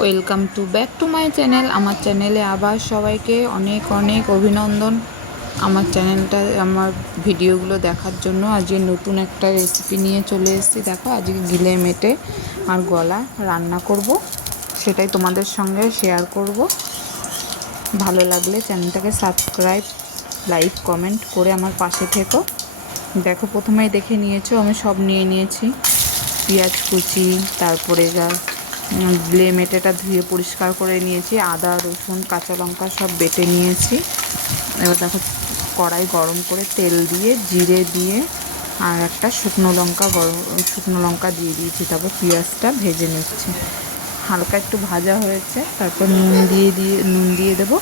Welcome to back to my channel. আমার চ্যানেলে আবার সবাইকে অনেক অনেক অভিনন্দন। আমার চ্যানেলটা আমার ভিডিওগুলো দেখার জন্য আজকে নতুন একটা রেসিপি নিয়ে চলে এসেছি। দেখো, আজকে গিলে মেটে আর গলা রান্না করব, সেটাই তোমাদের সঙ্গে শেয়ার করব। ভালো লাগলে চ্যানেলটাকে সাবস্ক্রাইব, লাইক, কমেন্ট করে আমার পাশে থেকো। দেখো, প্রথমেই দেখে নিয়েছো আমি সব নিয়ে নিয়েছি। পেঁয়াজ কুচি, তারপরে গিলে মেটেটা ধুয়ে পরিষ্কার করে নিয়েছি, আদা, রসুন, কাঁচা লঙ্কা সব বেটে নিয়েছি। এবার দেখো, কড়াই গরম করে তেল দিয়ে, জিরে দিয়ে আর একটা শুকনো লঙ্কা দিয়ে দিয়েছি। তারপর পেঁয়াজটা ভেজে নিচ্ছি। হালকা একটু ভাজা হয়েছে, তারপর নুন দিয়ে দেবো।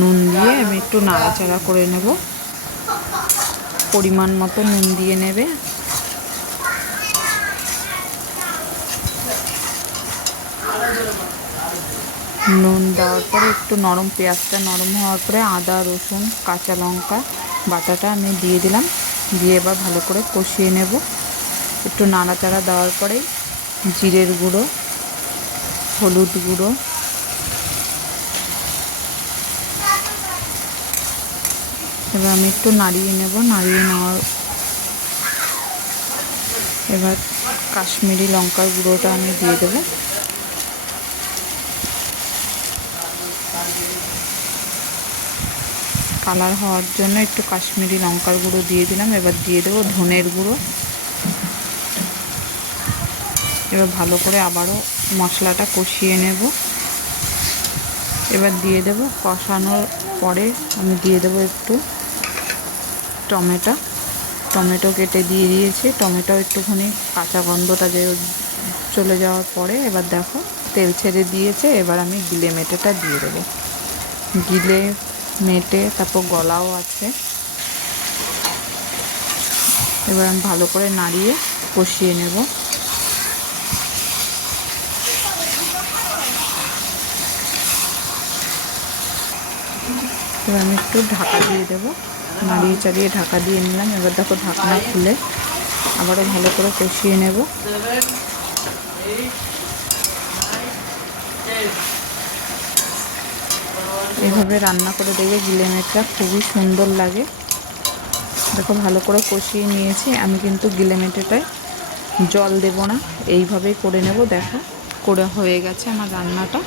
নুন দিয়ে আমি একটু নাড়াচাড়া করে নেব। পরিমাণ মতো নুন দিয়ে নেবে। নুন দেওয়ার পরে একটু পেঁয়াজটা নরম হওয়ার পরে আদা, রসুন, কাঁচা লঙ্কা বাটাটা আমি দিয়ে দিলাম। দিয়ে এবার ভালো করে কষিয়ে নেব। একটু নাড়াচাড়া দেওয়ার পরেই জিরের গুঁড়ো, হলুদ গুঁড়ো, এবার আমি একটু নাড়িয়ে নেব। নাড়িয়ে নেওয়ার এবার কাশ্মীরি লঙ্কার গুঁড়োটা আমি দিয়ে দেবো। কালার হওয়ার জন্য একটু কাশ্মীরি লঙ্কার গুঁড়ো দিয়ে দিলাম। এবার দিয়ে দেবো ধনের গুঁড়ো। এবার ভালো করে আবারও মশলাটা কষিয়ে নেব। এবার দিয়ে দেবো, কষানোর পরে আমি দিয়ে দেবো একটু টমেটো কেটে দিয়ে দিয়েছি। টমেটো একটুখানি কাঁচা গন্ধটা চলে যাওয়ার পরে এবার দেখো তেল ছেড়ে দিয়েছে। এবার আমি গিলে মেটেটা দিয়ে দেবো। গিলে মেটে তারপর গলাও আছে। এবার আমি ভালো করে নাড়িয়ে কষিয়ে নেব। এবার আমি একটু ঢাকা দিয়ে দেবো। নাড়িয়ে চাড়িয়ে ঢাকা দিয়ে নিলাম। এবার দেখো, ঢাকনা খুলে আবারও ভালো করে কষিয়ে নেব। এভাবে রান্না করে দেখবে গিলে মেটটা খুবই সুন্দর লাগে। দেখো, ভালো করে কষিয়ে নিয়েছি। আমি কিন্তু গিলে মেটেটায় জল দেব না, এইভাবেই করে নেব। দেখো, করে হয়ে গেছে আমার রান্নাটা।